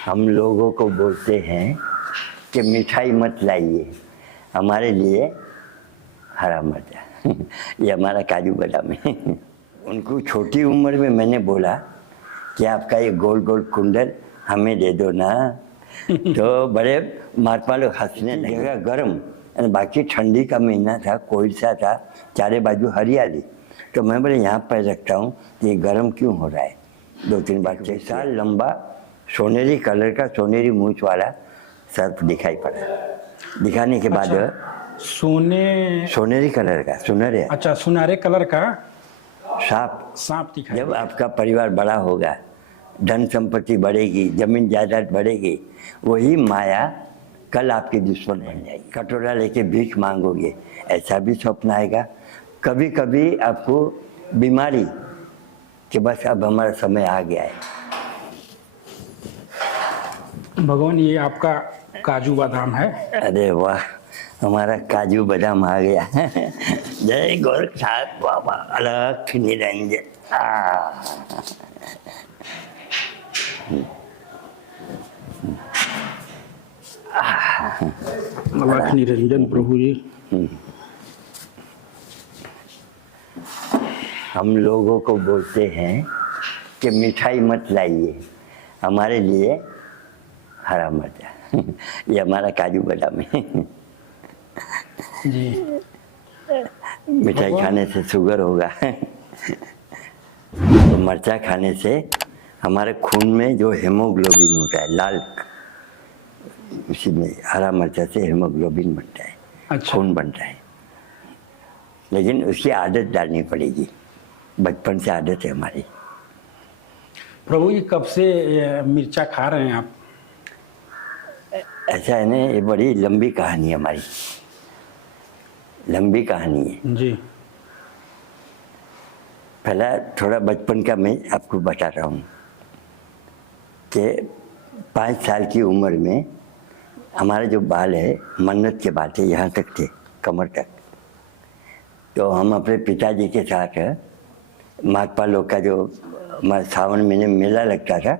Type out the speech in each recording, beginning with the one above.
हम लोगों को बोलते हैं कि मिठाई मत लाइए, हमारे लिए हरा मर्चा ये हमारा काजू बादाम है। उनको छोटी उम्र में मैंने बोला कि आपका ये गोल गोल कुंडल हमें दे दो ना तो बड़े महात्मा लोग हंसने लगे। गर्म बाकी ठंडी का महीना था, कोई सा था, चारे बाजू हरियाली, तो मैं बोले यहाँ पर रखता हूँ, ये गर्म क्यों हो रहा है। 2-3 बार 6 साल लंबा सोनेरी कलर का सोनेरी मूंछ वाला सर्प दिखाई पड़ा। दिखाने के बाद सोनेरी कलर का सुनहरे, अच्छा सुनहरे कलर का सांप दिखाई। जब आपका परिवार बड़ा होगा, धन संपत्ति बढ़ेगी, जमीन जायदाद बढ़ेगी, वही माया कल आपकी दुश्मन बन जाएगी। कटोरा लेके भीख मांगोगे, ऐसा भी स्वप्न आएगा। कभी कभी आपको बीमारी कि बस अब हमारा समय आ गया है। भगवान ये आपका काजू बादाम है। अरे वाह, हमारा काजू बादाम आ गया। जय गोरखनाथ बाबा, अलख निरंजन। अलख निरंजन प्रभु जी। हम लोगों को बोलते हैं कि मिठाई मत लाइए, हमारे लिए हरा मर्चा ये हमारा काजू बादाम है। जी मिठाई खाने से शुगर होगा तो मर्चा खाने से हमारे खून में जो हेमोग्लोबिन होता है लाल, उसी में हरा मर्चा से हेमोग्लोबिन बनता है। अच्छा। खून बनता है, लेकिन उसकी आदत डालनी पड़ेगी। बचपन से आदत है हमारी। प्रभु जी कब से मिर्चा खा रहे हैं आप? ऐसा है ना, ये बड़ी लंबी कहानी है हमारी, लंबी कहानी है जी। पहला थोड़ा बचपन का मैं आपको बता रहा हूँ कि 5 साल की उम्र में हमारे जो बाल है, मन्नत के बाल थे, यहाँ तक थे, कमर तक। तो हम अपने पिताजी के साथ माघपा लोग का जो सावन महीने मेला लगता था,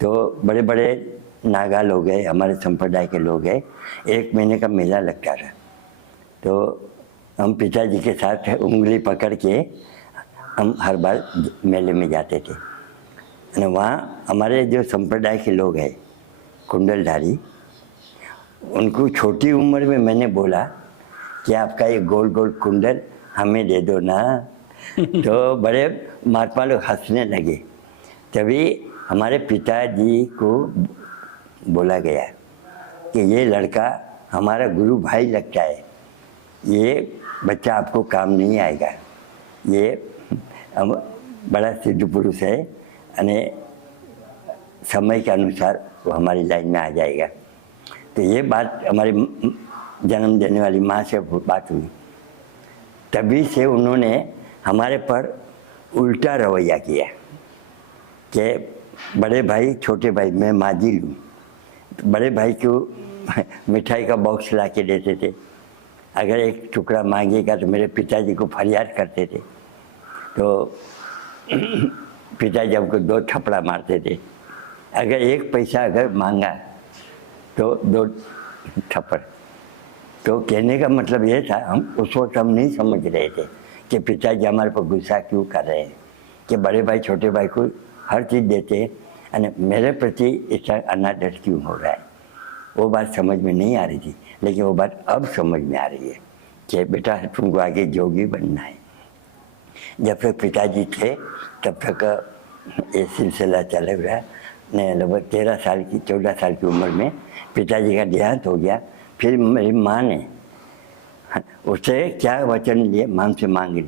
तो बड़े बड़े नागा लोग हैं, हमारे संप्रदाय के लोग हैं, 1 महीने का मेला लगता था। तो हम पिताजी के साथ उंगली पकड़ के हम हर बार मेले में जाते थे। और वहाँ हमारे जो संप्रदाय के लोग हैं कुंडलधारी, उनको छोटी उम्र में मैंने बोला कि आपका ये गोल गोल कुंडल हमें दे दो ना तो बड़े महात्मा लोग हंसने लगे। तभी हमारे पिताजी को बोला गया कि ये लड़का हमारा गुरु भाई लगता है, ये बच्चा आपको काम नहीं आएगा, ये बड़ा सिद्ध पुरुष है, यानी समय के अनुसार वो हमारी लाइन में आ जाएगा। तो ये बात हमारी जन्म देने वाली माँ से बात हुई। तभी से उन्होंने हमारे पर उल्टा रवैया किया कि बड़े भाई छोटे भाई, मैं माजी लूँ, बड़े भाई को मिठाई का बॉक्स ला के देते थे। अगर एक टुकड़ा मांगेगा तो मेरे पिताजी को फरियाद करते थे, तो पिताजी हमको 2 थप्पड़ा मारते थे। अगर 1 पैसा अगर मांगा तो 2 थप्पड़। तो कहने का मतलब ये था, हम उस वक्त हम नहीं समझ रहे थे कि पिताजी हमारे पर गुस्सा क्यों कर रहे हैं, कि बड़े भाई छोटे भाई को हर चीज़ देते हैं, और मेरे प्रति इतना अनादर क्यों हो रहा है। वो बात समझ में नहीं आ रही थी, लेकिन वो बात अब समझ में आ रही है कि बेटा तुमको आगे जोगी बनना है। जब तक पिताजी थे तब तक ये सिलसिला चला रहा। नहीं, लगभग 13 साल की 14 साल की उम्र में पिताजी का देहांत हो गया। फिर मेरी माँ ने उससे क्या वचन लिए, माँ से मांग ली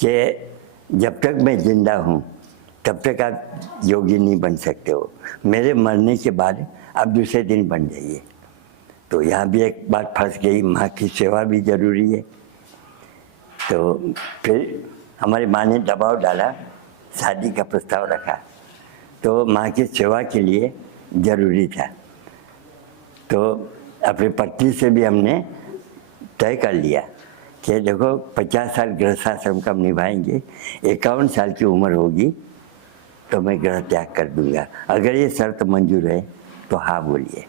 कि जब तक मैं जिंदा हूँ तब तक आप योगी नहीं बन सकते हो, मेरे मरने के बाद आप दूसरे दिन बन जाइए। तो यहाँ भी एक बात फंस गई, माँ की सेवा भी जरूरी है। तो फिर हमारी माँ ने दबाव डाला, शादी का प्रस्ताव रखा, तो माँ की सेवा के लिए ज़रूरी था। तो अपनी पत्नी से भी हमने तय कर लिया कि देखो 50 साल गृहस्थाश्रम का हम निभाएंगे, 51 साल की उम्र होगी तो मैं ग्रह त्याग कर दूंगा। अगर ये शर्त मंजूर है तो हाँ बोलिए।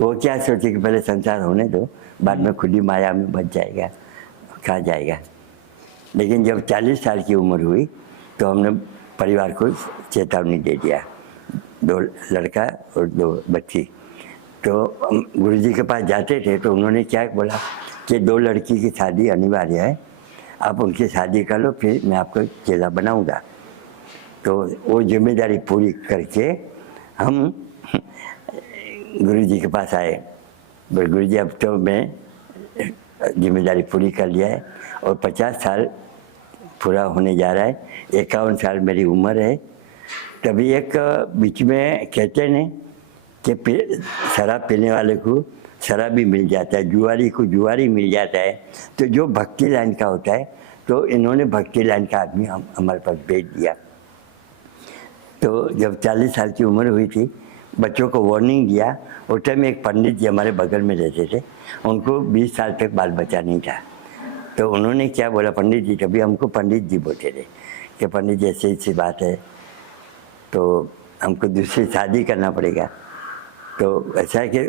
वो क्या सोचे कि पहले संसार होने दो, बाद में खुली माया में बच जाएगा, खा जाएगा। लेकिन जब 40 साल की उम्र हुई तो हमने परिवार को चेतावनी दे दिया, 2 लड़का और 2 बच्ची। तो गुरुजी के पास जाते थे तो उन्होंने क्या बोला कि 2 लड़की की शादी अनिवार्य है, आप उनकी शादी कर लो, फिर मैं आपको चेला बनाऊंगा। तो वो जिम्मेदारी पूरी करके हम गुरुजी के पास आए। बोले गुरुजी अब तो मैं जिम्मेदारी पूरी कर लिया है और 50 साल पूरा होने जा रहा है, 51 साल मेरी उम्र है। तभी एक बीच में कहते हैं कि शराब पीने वाले को शराबी मिल जाता है, जुआरी को जुआरी मिल जाता है। तो जो भक्ति लाइन का होता है, तो इन्होंने भक्ति लाइन का आदमी हमारे पास भेज दिया। तो जब 40 साल की उम्र हुई थी, बच्चों को वार्निंग दिया। उस टाइम एक पंडित जी हमारे बगल में रहते थे, उनको 20 साल तक बाल बच्चा नहीं था। तो उन्होंने क्या बोला, पंडित जी, तभी हमको पंडित जी बोलते थे कि पंडित जी ऐसी ऐसी बात है, तो हमको दूसरी शादी करना पड़ेगा। तो ऐसा है कि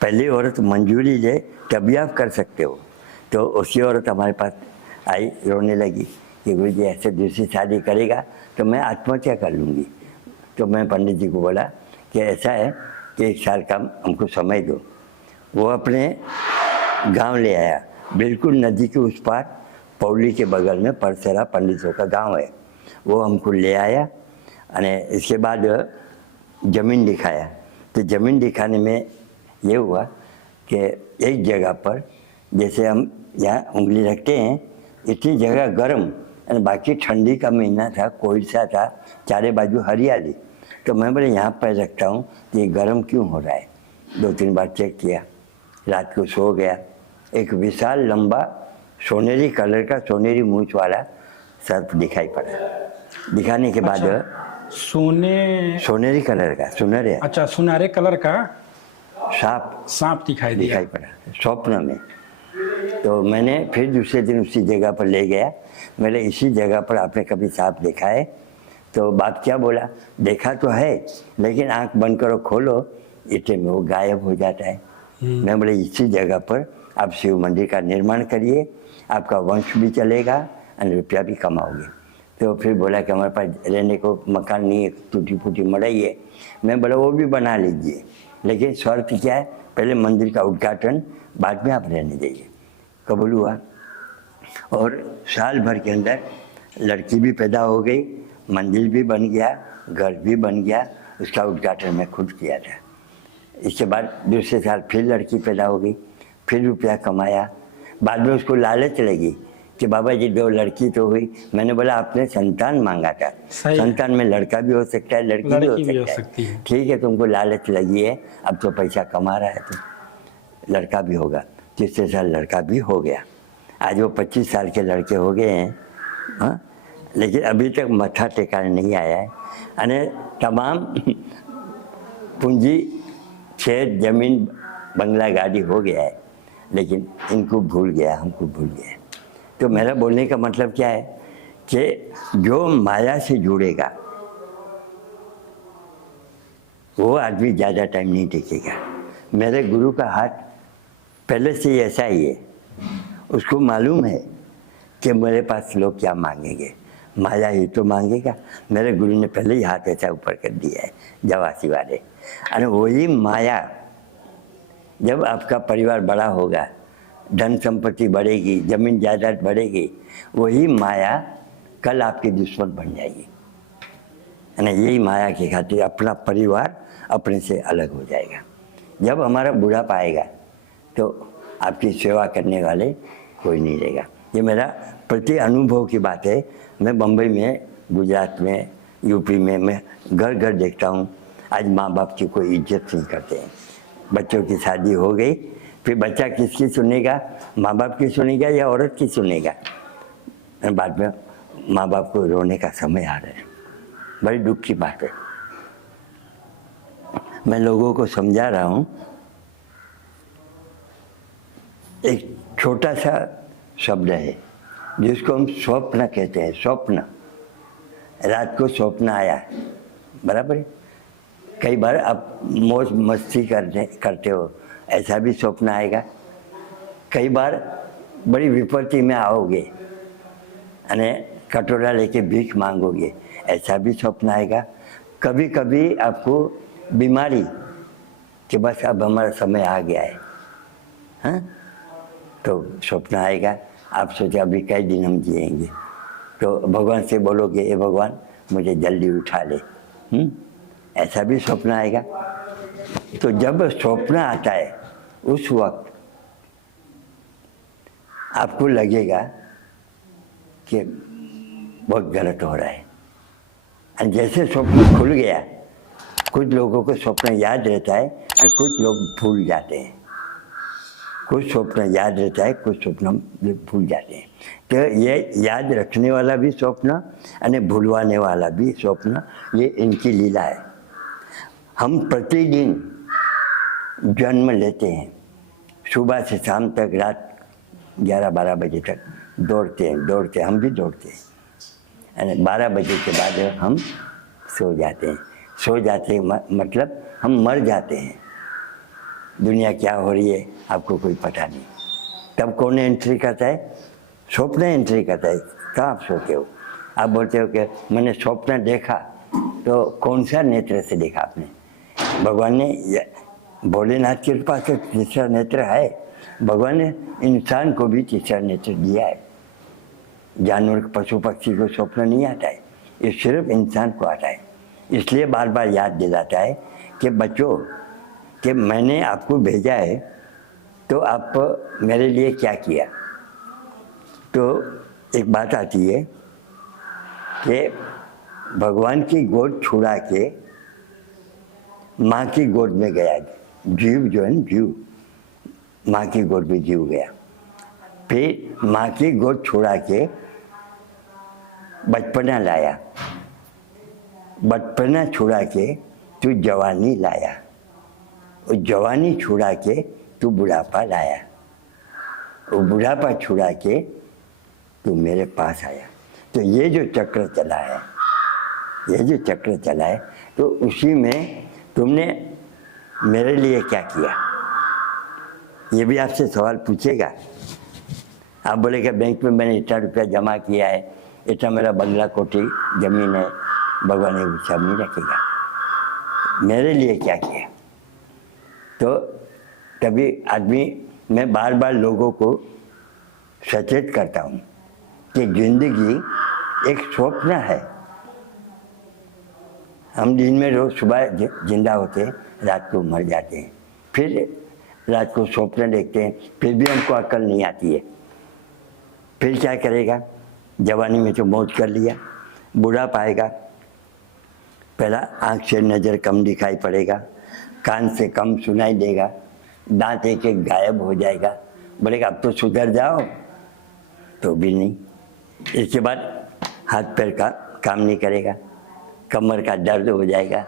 पहली औरत मंजूरी ले तभी आप कर सकते हो। तो उसी औरत हमारे पास आई, रोने लगी कि गुरु जी ऐसे दूसरी शादी करेगा तो मैं आत्महत्या कर लूँगी। तो मैं पंडित जी को बोला कि ऐसा है कि 1 साल का हमको समय दो। वो अपने गांव ले आया, बिल्कुल नदी के उस पार पौली के बगल में परसेरा पंडितों का गांव है। वो हमको ले आया और इसके बाद ज़मीन दिखाया। तो ज़मीन दिखाने में ये हुआ कि एक जगह पर जैसे हम यहाँ उंगली रखते हैं, इतनी जगह गर्म और बाकी ठंडी का महीना था, कोयसा था, चारे बाजू हरियाली। तो मैं बोले यहाँ पैर रखता हूँ तो ये गर्म क्यों हो रहा है। 2-3 बार चेक किया, रात को सो गया। एक विशाल लंबा सोनेरी कलर का सोनेरी मूंछ वाला सर्प दिखाई पड़ा। दिखाने के बाद सोनेरी कलर का, सुनहरे, अच्छा सुनहरे कलर का सांप दिखाई पड़ा स्वप्न में। तो मैंने फिर दूसरे दिन उसी जगह पर ले गया। मैंने इसी जगह पर आपने कभी सांप देखा है? तो बाप क्या बोला, देखा तो है लेकिन आंख बंद करो खोलो इतने में वो गायब हो जाता है। मैं बोले इसी जगह पर आप शिव मंदिर का निर्माण करिए, आपका वंश भी चलेगा और रुपया भी कमाओगे। तो फिर बोला कि हमारे पास रहने को मकान नहीं है, टूटी फूटी मड़ई है। मैं बोला वो भी बना लीजिए, लेकिन शर्त क्या है, पहले मंदिर का उद्घाटन, बाद में आप रहने दीजिए। कबूल हुआ और साल भर के अंदर लड़की भी पैदा हो गई, मंदिर भी बन गया, घर भी बन गया। उसका उद्घाटन मैं खुद किया था। इसके बाद दूसरे साल फिर लड़की पैदा हो गई, फिर रुपया कमाया। बाद में उसको लालच लगी कि बाबा जी 2 लड़की तो हुई। मैंने बोला आपने संतान मांगा था, संतान में लड़का भी हो सकता है, लड़की भी हो सकती है। ठीक है, तुमको लालच लगी है, अब तो पैसा कमा रहा है तो लड़का भी होगा। तीसरे साल लड़का भी हो गया। आज वो 25 साल के लड़के हो गए हैं, हाँ, लेकिन अभी तक मत्था टेकाने नहीं आया है। अने तमाम पूंजी, खेत, जमीन, बंगला, गाड़ी हो गया है, लेकिन इनको भूल गया, हमको भूल गया। तो मेरा बोलने का मतलब क्या है कि जो माया से जुड़ेगा वो आदमी ज़्यादा टाइम नहीं टिकेगा। मेरे गुरु का हाथ पहले से ही ऐसा ही है, उसको मालूम है कि मेरे पास लोग क्या मांगेंगे, माया ही तो मांगेगा। मेरे गुरु ने पहले ही हाथ ऐसा ऊपर कर दिया है, जवासी वाले। और वही माया, जब आपका परिवार बड़ा होगा, धन संपत्ति बढ़ेगी, जमीन जायदाद बढ़ेगी, वही माया कल आपकी दुश्मन बन जाएगी। है ना, यही माया की खातिर अपना परिवार अपने से अलग हो जाएगा। जब हमारा बुढ़ापा आएगा तो आपकी सेवा करने वाले कोई नहीं रहेगा। ये मेरा प्रति अनुभव की बात है। मैं बम्बई में, गुजरात में, यूपी में मैं घर घर देखता हूँ, आज माँ बाप की कोई इज्जत नहीं करते हैं। बच्चों की शादी हो गई, फिर बच्चा किसकी सुनेगा, माँ बाप की सुनेगा या औरत की सुनेगा। बाद में माँ बाप को रोने का समय आ रहा है, बड़ी दुख की बात है। मैं लोगों को समझा रहा हूँ, एक छोटा सा शब्द है जिसको हम स्वप्न कहते हैं। स्वप्न, रात को स्वप्न आया बराबर है। कई बार आप मौज मस्ती करते हो, ऐसा भी स्वप्न आएगा। कई बार बड़ी विपत्ति में आओगे अने कटोरा लेके भीख मांगोगे, ऐसा भी स्वप्न आएगा। कभी कभी आपको बीमारी कि बस अब हमारा समय आ गया है, हाँ, तो स्वप्न आएगा। आप सोचे अभी कई दिन हम जिएंगे, तो भगवान से बोलोगे ए भगवान मुझे जल्दी उठा ले, ऐसा भी स्वप्न आएगा। तो जब स्वप्न आता है उस वक्त आपको लगेगा कि बहुत गलत हो रहा है। और जैसे स्वप्न खुल गया, कुछ लोगों को स्वप्न याद रहता है और कुछ लोग भूल जाते हैं। कुछ स्वप्न याद रहता है, कुछ स्वप्न भूल जाते हैं। तो ये याद रखने वाला भी स्वप्न और भूलवाने वाला भी स्वप्न, ये इनकी लीला है। हम प्रतिदिन जन्म लेते हैं, सुबह से शाम तक, रात 11-12 बजे तक दौड़ते हैं, हम भी दौड़ते हैं। 12 बजे के बाद हम सो जाते हैं, मतलब हम मर जाते हैं। दुनिया क्या हो रही है आपको कोई पता नहीं। तब कौन एंट्री करता है? स्वप्न एंट्री करता है। कहाँ आप सोते हो? आप बोलते हो कि मैंने स्वप्न देखा, तो कौन सा नेत्र से देखा आपने? भगवान ने, भोलेनाथ के पास तो तीसरा नेत्र है। भगवान ने इंसान को भी तीसरा नेत्र दिया है। जानवर, पशु पक्षी को स्वप्न नहीं आता है, ये सिर्फ इंसान को आता है। इसलिए बार बार याद दिलाता है कि बच्चों, कि मैंने आपको भेजा है तो आप मेरे लिए क्या किया। तो एक बात आती है कि भगवान की गोद छुड़ा के माँ की गोद में गया जीव, जो है ना जीव, माँ की गोद में जीव गया। फिर माँ की गोद छुड़ा के बचपना लाया, बचपना छुड़ा के तू जवानी लाया, और जवानी छुड़ा के तू बुढ़ापा लाया, और बुढ़ापा छुड़ा के तू मेरे पास आया। तो ये जो चक्र चला है, तो उसी में तुमने मेरे लिए क्या किया, ये भी आपसे सवाल पूछेगा। आप बोलेगा बैंक में मैंने इतना रुपया जमा किया है, इतना मेरा बंगला कोठी जमीन है, भगवान ने सब नहीं रखेगा। मेरे लिए क्या किया? तो तभी आदमी, मैं बार बार लोगों को सचेत करता हूँ कि जिंदगी एक स्वप्न है। हम दिन में रोज सुबह जिंदा होते हैं, रात को मर जाते हैं, फिर रात को स्वप्न देखते हैं, फिर भी हमको अकल नहीं आती है। फिर क्या करेगा? जवानी में तो मौज कर लिया, बूढ़ा पाएगा, पहला आँख से नज़र कम दिखाई पड़ेगा, कान से कम सुनाई देगा, दांत एक एक गायब हो जाएगा। बोलेगा अब तो सुधर जाओ, तो भी नहीं। इसके बाद हाथ पैर का काम नहीं करेगा, कमर का दर्द हो जाएगा।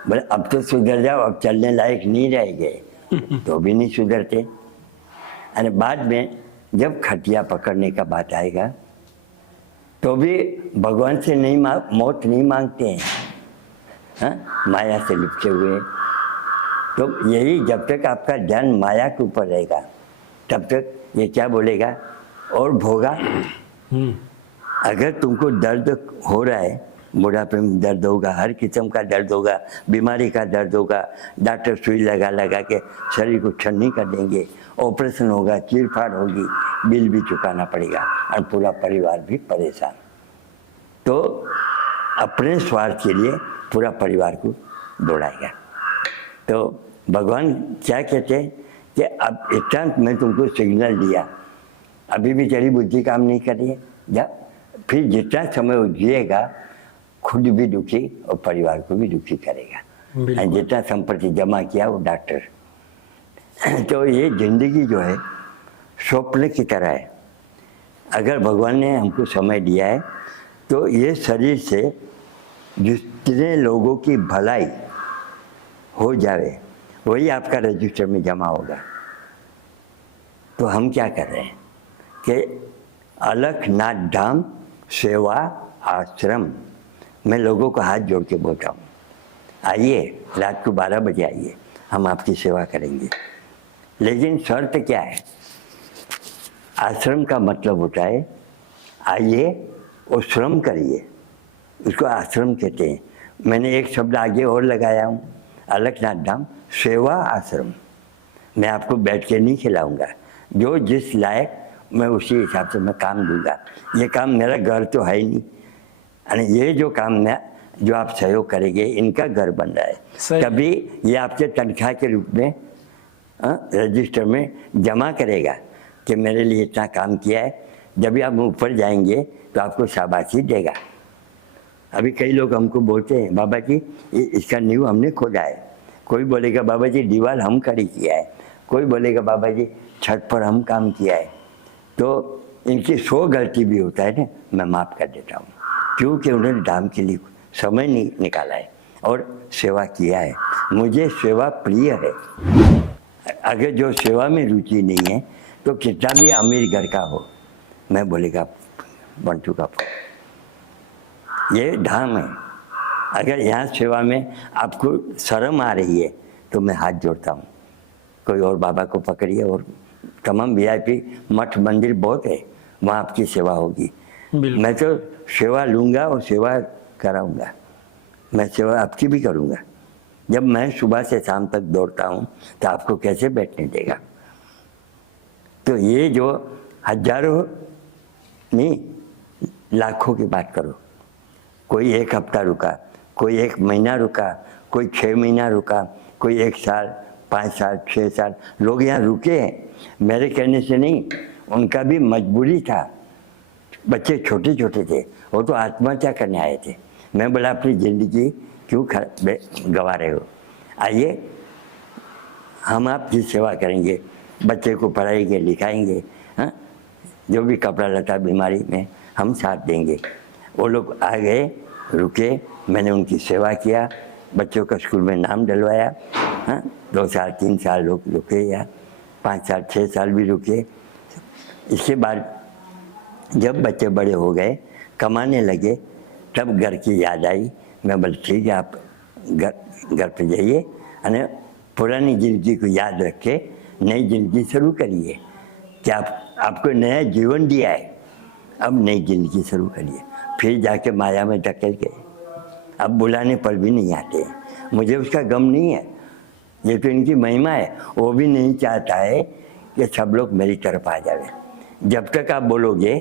बोले अब तो सुधर जाओ, अब चलने लायक नहीं रह गए, तो भी नहीं सुधरते। अरे बाद में जब खटिया पकड़ने का बात आएगा, तो भी भगवान से नहीं मौत नहीं मांगते हैं, हाँ, माया से लिपटे हुए। तो यही जब तक आपका ध्यान माया के ऊपर रहेगा, तब तक ये क्या बोलेगा, और भोगा। अगर तुमको दर्द हो रहा है, बुढ़ापे में दर्द होगा, हर किस्म का दर्द होगा, बीमारी का दर्द होगा, डॉक्टर सुई लगा लगा के शरीर को छन्नी कर देंगे, ऑपरेशन होगा, चीरफाड़ होगी, बिल भी चुकाना पड़ेगा और पूरा परिवार भी परेशान। तो अपने स्वार्थ के लिए पूरा परिवार को दौड़ाएगा। तो भगवान क्या कहते हैं कि अब इतना मैं तुमको सिग्नल दिया, अभी भी तेरी बुद्धि काम नहीं कर रही है, जा। फिर जितना समय वो जिएगा, खुद भी दुखी और परिवार को भी दुखी करेगा। जितना संपत्ति जमा किया वो डॉक्टर। तो ये जिंदगी जो है स्वप्न की तरह है। अगर भगवान ने हमको समय दिया है, तो ये शरीर से जितने लोगों की भलाई हो जाए, वही आपका रजिस्टर में जमा होगा। तो हम क्या कर रहे हैं कि अलखनाथ धाम सेवा आश्रम, मैं लोगों को हाथ जोड़ के बोलता हूँ, आइए, रात को 12 बजे आइए, हम आपकी सेवा करेंगे। लेकिन शर्त क्या है? आश्रम का मतलब होता है आइए और श्रम करिए, इसको आश्रम कहते हैं। मैंने एक शब्द आगे और लगाया हूँ, अलकनाथ धाम सेवा आश्रम। मैं आपको बैठ के नहीं खिलाऊंगा, जो जिस लायक मैं उसी हिसाब से मैं काम दूंगा। ये काम मेरा घर तो है ही नहीं, यानी ये जो काम मैं जो आप सहयोग करेंगे इनका घर बन रहा है। तभी ये आपके तनख्वाह के रूप में रजिस्टर में जमा करेगा कि मेरे लिए इतना काम किया है। जब भी आप ऊपर जाएंगे तो आपको शाबाशी देगा। अभी कई लोग हमको बोलते हैं बाबा जी इसका नींव हमने खोदा है, कोई बोलेगा बाबा जी दीवार हम खड़ी किया है, कोई बोलेगा बाबा जी छत पर हम काम किया है। तो इनकी 100 गलती भी होता है ना, मैं माफ़ कर देता हूँ, क्योंकि उन्होंने धाम के लिए समय निकाला है और सेवा किया है। मुझे सेवा प्रिय है। अगर जो सेवा में रुचि नहीं है तो कितना भी अमीर घर का हो, मैं बोलेगा बंटू का ये धाम है। अगर यहाँ सेवा में आपको शर्म आ रही है तो मैं हाथ जोड़ता हूँ, कोई और बाबा को पकड़िए और तमाम VIP मठ मंदिर बहुत है, वहाँ आपकी सेवा होगी। मैं तो सेवा लूँगा और सेवा कराऊँगा, मैं सेवा आपकी भी करूँगा। जब मैं सुबह से शाम तक दौड़ता हूँ तो आपको कैसे बैठने देगा? तो ये जो हजारों नहीं लाखों की बात करो, कोई 1 हफ्ता रुका, कोई 1 महीना रुका, कोई 6 महीना रुका, कोई 1 साल, 5 साल, 6 साल लोग यहाँ रुके हैं। मेरे कहने से नहीं, उनका भी मजबूरी था। बच्चे छोटे छोटे थे, वो तो आत्महत्या करने आए थे। मैं बोला अपनी ज़िंदगी क्यों गवा रहे हो? आइए हम आपकी सेवा करेंगे, बच्चे को पढ़ाएंगे लिखाएंगे, हाँ, जो भी कपड़ा लता बीमारी में हम साथ देंगे। वो लोग आ गए, रुके, मैंने उनकी सेवा किया, बच्चों का स्कूल में नाम डलवाया। हाँ, 2 साल 3 साल लोग रुके, या 5 साल 6 साल भी रुके। इसके बाद जब बच्चे बड़े हो गए, कमाने लगे, तब घर की याद आई। मैं बोला ठीक है, आप घर पे जाइए और पुरानी ज़िंदगी को याद रख के नई ज़िंदगी शुरू करिए। कि आपको नया जीवन दिया है, अब नई ज़िंदगी शुरू करिए। फिर जाके माया में धकेल गए, अब बुलाने पर भी नहीं आते। मुझे उसका गम नहीं है, ये तो इनकी महिमा है। वो भी नहीं चाहता है कि सब लोग मेरी तरफ आ जाए। जब तक आप बोलोगे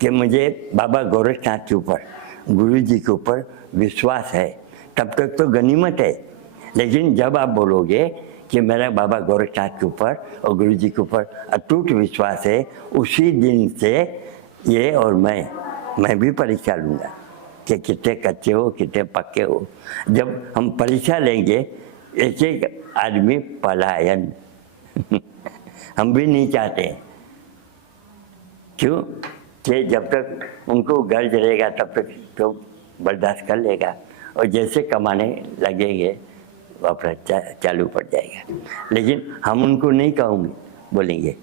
कि मुझे बाबा गोरखनाथ के ऊपर, गुरु जी के ऊपर विश्वास है, तब तक तो गनीमत है। लेकिन जब आप बोलोगे कि मेरा बाबा गोरखनाथ के ऊपर और गुरु जी के ऊपर अटूट विश्वास है, उसी दिन से ये और मैं भी परीक्षा लूँगा कि कितने कच्चे हो कितने पक्के हो। जब हम परीक्षा लेंगे, एक आदमी पलायन हम भी नहीं चाहते। क्यों? कि जब तक उनको गर्ज रहेगा तब तक तो बर्दाश्त कर लेगा, और जैसे कमाने लगेंगे वो अपना चालू पड़ जाएगा। लेकिन हम उनको नहीं कहूँगे, बोलेंगे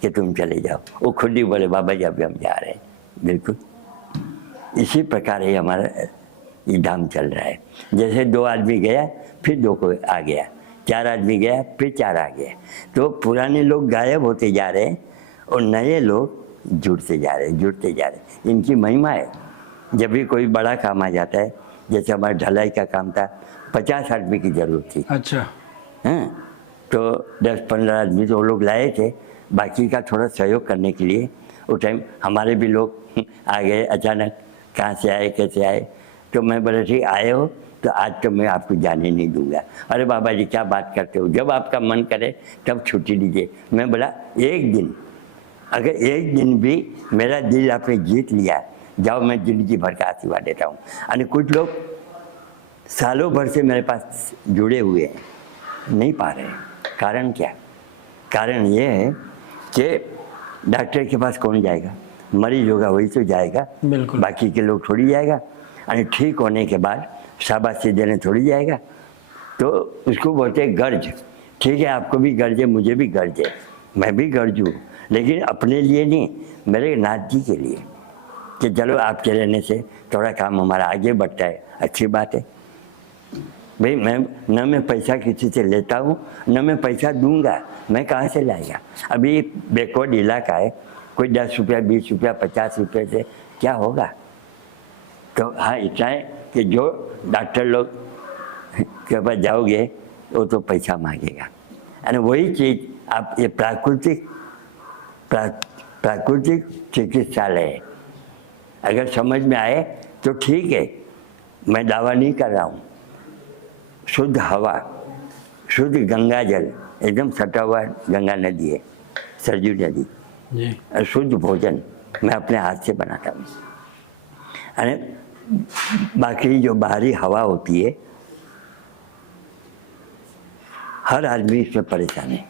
कि तुम चले जाओ, वो खुद ही बोले बाबा जी अभी हम जा रहे हैं। बिल्कुल इसी प्रकार ही हमारा ये धाम चल रहा है। जैसे 2 आदमी गया, फिर 2 को आ गया, 4 आदमी गया, फिर 4 आ गया। तो पुराने लोग गायब होते जा रहे हैं और नए लोग जुड़ते जा रहे हैं। इनकी महिमा है। जब भी कोई बड़ा काम आ जाता है, जैसे हमारा ढलाई का काम था, 50 आदमी की जरूरत थी। अच्छा। हाँ, तो 10-15 आदमी तो वो लोग लाए थे, बाकी का थोड़ा सहयोग करने के लिए। उस टाइम हमारे भी लोग आ गए अचानक, कहाँ से आए कैसे आए। तो मैं बोला ठीक आए हो तो आज तो मैं आपको जाने नहीं दूंगा। अरे बाबा जी क्या बात करते हो, जब आपका मन करे तब छुट्टी दीजिए। मैं बोला एक दिन, अगर एक दिन भी मेरा दिल आपने जीत लिया, जाओ मैं ज़िंदगी भर का आशीर्वाद देता हूँ। यानी कुछ लोग सालों भर से मेरे पास जुड़े हुए हैं, नहीं पा रहे। कारण क्या? कारण ये है कि डॉक्टर के पास कौन जाएगा? मरीज होगा वही तो जाएगा, बिल्कुल। बाकी के लोग थोड़ी जाएगा। यानी ठीक होने के बाद शाबाशी देने थोड़ी जाएगा। तो उसको बोलते हैं गर्ज। ठीक है, आपको भी गर्ज है, मुझे भी गर्ज है, मैं भी गर्ज हूँ, लेकिन अपने लिए नहीं, मेरे नाथ जी के लिए, कि चलो आपके रहने से थोड़ा काम हमारा आगे बढ़ता है, अच्छी बात है। भाई मैं पैसा किसी से लेता हूँ, न मैं पैसा दूंगा, मैं कहाँ से लाएगा। अभी बैकवर्ड इलाका है, कोई 10 रुपया 20 रुपया 50 रुपये से क्या होगा। तो हाँ, इतना है कि जो डॉक्टर लोग के पास जाओगे वो तो पैसा मांगेगा। और वही चीज़ आप ये प्राकृतिक चिकित्सालय है, अगर समझ में आए तो ठीक है, मैं दावा नहीं कर रहा हूँ। शुद्ध हवा, शुद्ध गंगा जल, एकदम सटा हुआ गंगा नदी है, सरजू नदी, और शुद्ध भोजन मैं अपने हाथ से बनाता हूँ। अरे बाकी जो बाहरी हवा होती है, हर आदमी इसमें परेशान है,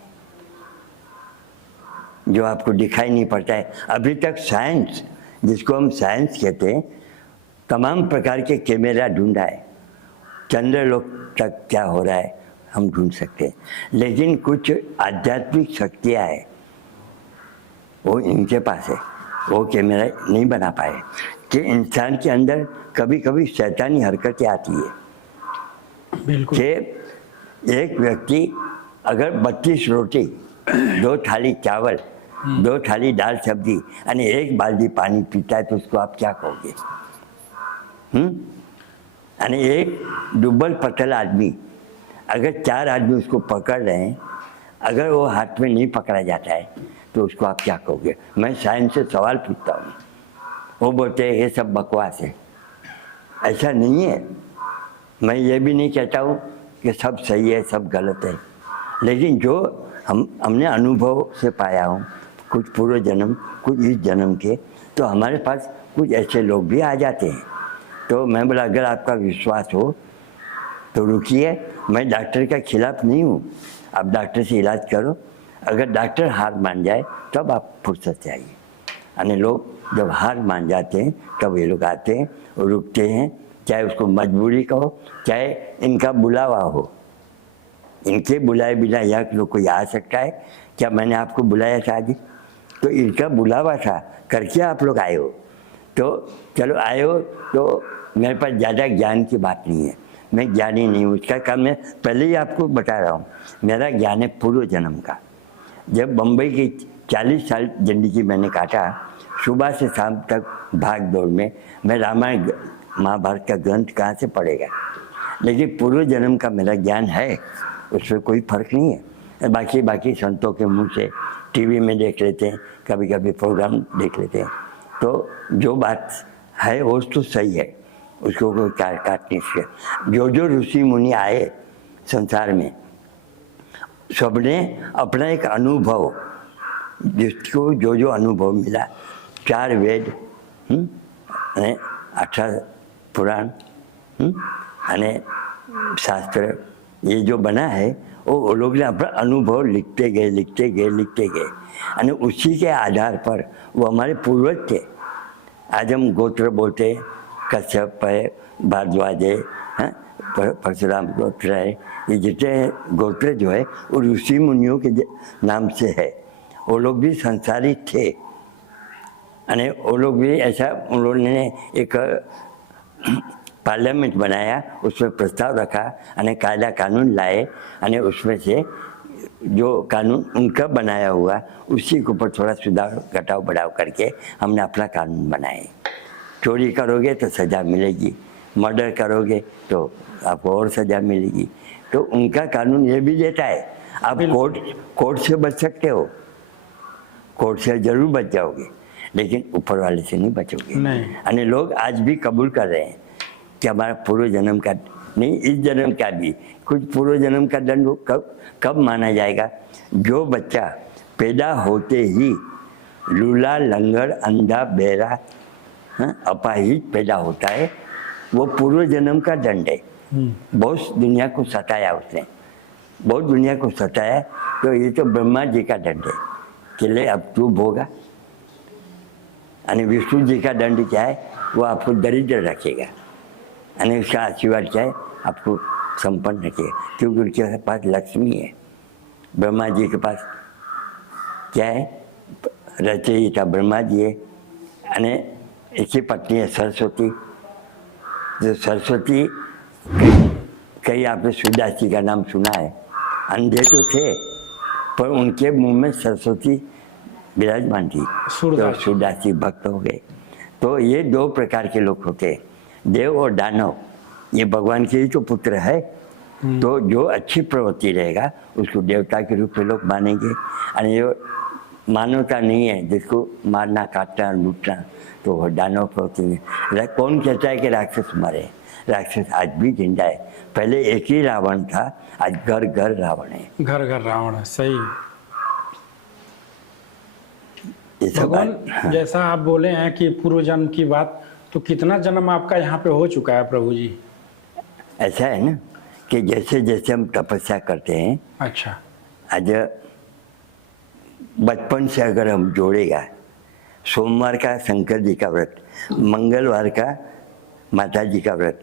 जो आपको दिखाई नहीं पड़ता है। अभी तक साइंस, जिसको हम साइंस कहते हैं, तमाम प्रकार के कैमरा ढूंढा है, चंद्रलोक तक क्या हो रहा है हम ढूंढ सकते हैं, लेकिन कुछ आध्यात्मिक शक्तियाँ हैं वो इनके पास है, वो कैमरा नहीं बना पाए कि इंसान के अंदर कभी कभी शैतानी हरकतें आती है। बिल्कुल। कि एक व्यक्ति अगर 32 रोटी, 2 थाली चावल, 2 थाली दाल सब्जी और 1 बाल्टी पानी पीता है तो उसको आप क्या कहोगे। यानी एक डुबल पतल आदमी, अगर 4 आदमी उसको पकड़ रहे हैं, अगर वो हाथ में नहीं पकड़ा जाता है तो उसको आप क्या कहोगे। मैं साइंस से सवाल पूछता हूँ, वो बोलते हैं ये सब बकवास है। ऐसा नहीं है, मैं ये भी नहीं कहता हूँ कि सब सही है सब गलत है, लेकिन जो हमने अनुभव से पाया हूँ, कुछ पूर्व जन्म कुछ इस जन्म के, तो हमारे पास कुछ ऐसे लोग भी आ जाते हैं। तो मैं बोला अगर आपका विश्वास हो तो रुकिए, मैं डॉक्टर के खिलाफ नहीं हूँ, आप डॉक्टर से इलाज करो, अगर डॉक्टर हार मान जाए तब आप फुर्सत से आइए। यानी लोग जब हार मान जाते हैं तब ये लोग आते हैं और रुकते हैं, चाहे उसको मजबूरी कहो चाहे इनका बुलावा हो। इनके बुलाए बिना यहाँ लोग कोई आ सकता है क्या। मैंने आपको बुलाया था आज, तो इनका बुलावा था करके आप लोग आए हो, तो चलो आए हो। तो मेरे पास ज़्यादा ज्ञान की बात नहीं है, मैं ज्ञानी नहीं हूँ, उसका काम मैं पहले ही आपको बता रहा हूँ। मेरा ज्ञान है पूर्व जन्म का। जब बम्बई की 40 साल जिंदगी मैंने काटा, सुबह से शाम तक भाग दौड़ में, मैं रामायण महाभारत का ग्रंथ कहाँ से पढ़ेगा। लेकिन पूर्व जन्म का मेरा ज्ञान है, उसमें कोई फर्क नहीं है। बाकी संतों के मुंह से टीवी में देख लेते हैं, कभी कभी प्रोग्राम देख लेते हैं, तो जो बात है वो तो सही है, उसको कोई काट नहीं सकता। जो ऋषि मुनि आए संसार में, सबने अपना एक अनुभव, जिसको जो अनुभव मिला, 4 वेद, 18 पुराण, शास्त्र, ये जो बना है वो लोग ने अपना अनुभव लिखते गए और उसी के आधार पर वो हमारे पूर्वज थे। आज हम गोत्र बोलते हैं, कश्यप है, भारद्वाज है, परशुराम गोत्र है, ये जितने गोत्र जो है वो ऋषि मुनियों के नाम से है। वो लोग भी संसारी थे, अने वो लोग भी ऐसा, उन लोगों ने एक पार्लियामेंट बनाया, उसमें प्रस्ताव रखा, अने कायदा कानून लाए, अने उसमें से जो कानून उनका बनाया हुआ उसी के ऊपर थोड़ा सुधार घटाव बढ़ाव करके हमने अपना कानून बनाए। चोरी करोगे तो सज़ा मिलेगी, मर्डर करोगे तो आपको और सज़ा मिलेगी। तो उनका कानून ये भी देता है, आप कोर्ट से बच सकते हो, कोर्ट से ज़रूर बच जाओगे, लेकिन ऊपर वाले से नहीं बचोगे। यानी लोग आज भी कबूल कर रहे हैं कि हमारा पूर्व जन्म का नहीं, इस जन्म का भी कुछ पूर्व जन्म का दंड कब माना जाएगा। जो बच्चा पैदा होते ही लूला, लंगड़, अंधा, बहरा, अपाहिज पैदा होता है, वो पूर्व जन्म का दंड है। बहुत दुनिया को सताया उसने, बहुत दुनिया को सताया, तो ये तो ब्रह्मा जी का दंड है कि ले अब तू भोगा। यानी विष्णु जी का दंड क्या है, वो आपको दरिद्र रखेगा, यानी उसका आशीर्वाद क्या है, आपको संपन्न रखेगा, क्योंकि उनके पास लक्ष्मी है। ब्रह्मा जी के पास क्या है, रचयिता ब्रह्मा जी है, यानी इसकी पत्नी है सरस्वती। जो सरस्वती कई आपने सूरदास जी का नाम सुना है, अंधे तो थे पर उनके मुंह में सरस्वती विराजमान थी, तो सूरदास जी भक्त हो गए। तो ये दो प्रकार के लोग होते हैं, देव और दानव, ये भगवान के ही तो पुत्र है। तो जो अच्छी प्रवृत्ति रहेगा उसको देवता के रूप में लोग मानेंगे, और जो मानवता नहीं है, जिसको मारना काटना लूटना, तो वो दानव प्रवृत्ति में। कौन कहता है कि राक्षस मरे? राक्षस आज भी जिंदा है। पहले एक ही रावण था, आज घर घर रावण है। घर घर रावण है, सही। भगवान जैसा आप बोले हैं कि पूर्व जन्म की बात, तो कितना जन्म आपका यहाँ पे हो चुका है प्रभु जी? ऐसा है ना कि जैसे जैसे हम तपस्या करते हैं, अच्छा, आज बचपन से अगर हम जोड़ेगा, सोमवार का शंकर जी का व्रत, मंगलवार का माता जी का व्रत,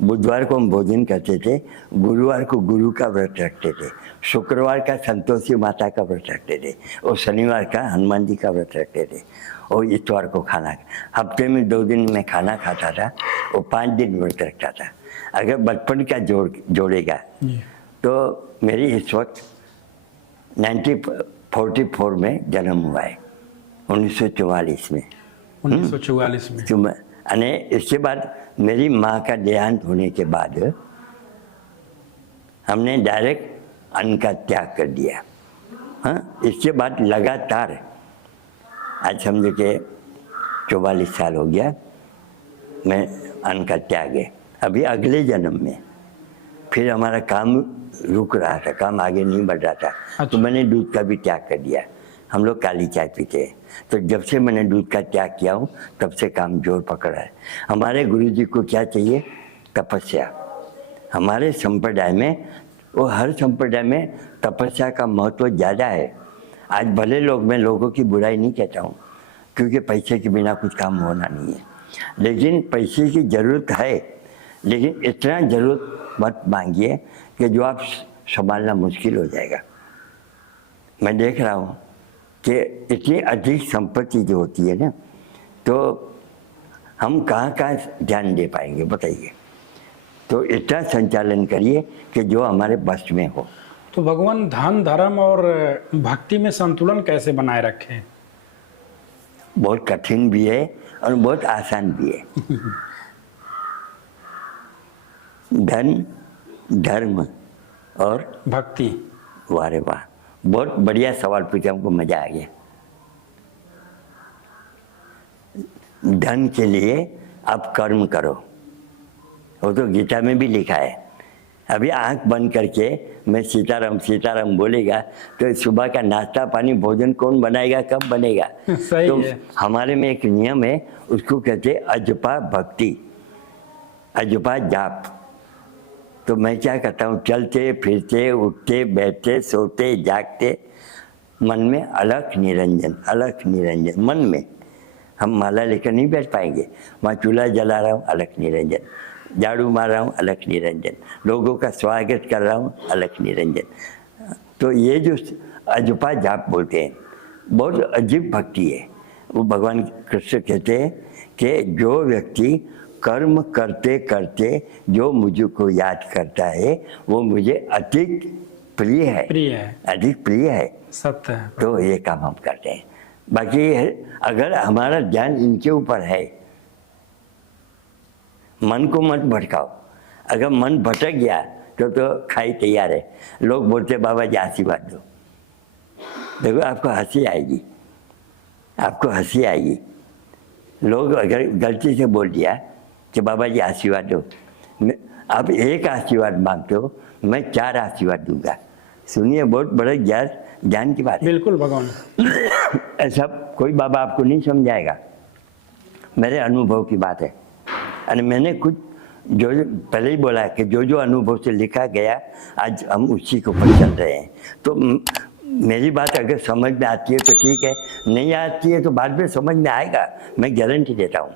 बुधवार को हम भोजन करते थे, गुरुवार को गुरु का व्रत रखते थे, शुक्रवार का संतोषी माता का व्रत रखते थे, और शनिवार का हनुमान जी का व्रत रखते थे, और इतवार को खाना, हफ्ते में 2 दिन में खाना खाता था और 5 दिन व्रत रखता था। अगर बचपन का जोड़ेगा तो मेरी इस वक्त 1944 में जन्म हुआ है, 1944 में। 1944 में। अने इसके बाद मेरी माँ का देहांत होने के बाद हमने डायरेक्ट अन्न का त्याग कर दिया। हाँ, इसके बाद लगातार आज समझो कि 44 साल हो गया मैं अन्न का त्याग है। अभी अगले जन्म में फिर हमारा काम रुक रहा था, काम आगे नहीं बढ़ रहा था। अच्छा। तो मैंने दूध का भी त्याग कर दिया। हम लोग काली चाय पीते हैं, तो जब से मैंने दूध का त्याग किया हूँ तब से काम जोर पकड़ा है। हमारे गुरुजी को क्या चाहिए? तपस्या। हमारे संप्रदाय में, वो हर संप्रदाय में तपस्या का महत्व ज़्यादा है। आज भले लोग, मैं लोगों की बुराई नहीं कहता हूँ, क्योंकि पैसे के बिना कुछ काम होना नहीं है, लेकिन पैसे की ज़रूरत है, लेकिन इतना ज़रूरत मत मांगिए कि जो आप संभालना मुश्किल हो जाएगा। मैं देख रहा हूँ कि इतनी अधिक संपत्ति जो होती है ना, तो हम कहाँ कहाँ ध्यान दे पाएंगे बताइए। तो इतना संचालन करिए कि जो हमारे बस में हो। तो भगवान धन, धर्म और भक्ति में संतुलन कैसे बनाए रखें? बहुत कठिन भी है और बहुत आसान भी है। धन, धर्म और भक्ति। वाह रे वाह, बहुत बढ़िया सवाल पूछा, हमको मजा आ गया। धन के लिए आप कर्म करो, वो तो गीता में भी लिखा है। अभी आंख बंद करके मैं सीताराम सीताराम बोलेगा तो सुबह का नाश्ता पानी भोजन कौन बनाएगा, कब बनेगा? सही तो है। हमारे में एक नियम है, उसको कहते हैं अजपा भक्ति, अजपा जाप। तो मैं क्या करता हूँ, चलते फिरते उठते बैठते सोते जागते मन में अलख निरंजन, अलख निरंजन। मन में हम माला लेकर नहीं बैठ पाएंगे। मैं चूल्हा जला रहा हूँ, अलख निरंजन, झाड़ू मार रहा हूँ, अलख निरंजन, लोगों का स्वागत कर रहा हूँ, अलख निरंजन। तो ये जो अजपा जाप बोलते हैं, बहुत अजीब भक्ति है। वो भगवान कृष्ण कहते हैं कि जो व्यक्ति कर्म करते करते जो मुझको याद करता है वो मुझे अधिक प्रिय है, अधिक प्रिय है। सत्य है। तो ये काम हम करते हैं। बाकी अगर हमारा ध्यान इनके ऊपर है, मन को मत भटकाओ। अगर मन भटक गया तो खाई तैयार है। लोग बोलते बाबा जी आशीर्वाद दो, देखो आपको हंसी आएगी, आपको हंसी आएगी। लोग अगर गलती से बोल दिया कि बाबा जी आशीर्वाद दो, आप एक आशीर्वाद मांगते हो, मैं 4 आशीर्वाद दूंगा। सुनिए, बहुत बड़े ज्ञान की बात है। बिल्कुल भगवान। ऐसा कोई बाबा आपको नहीं समझाएगा, मेरे अनुभव की बात है। और मैंने कुछ जो पहले ही बोला कि जो जो अनुभव से लिखा गया आज हम उसी को पर चल रहे हैं। तो मेरी बात अगर समझ में आती है तो ठीक है, नहीं आती है तो बाद में समझ में आएगा, मैं गारंटी देता हूँ।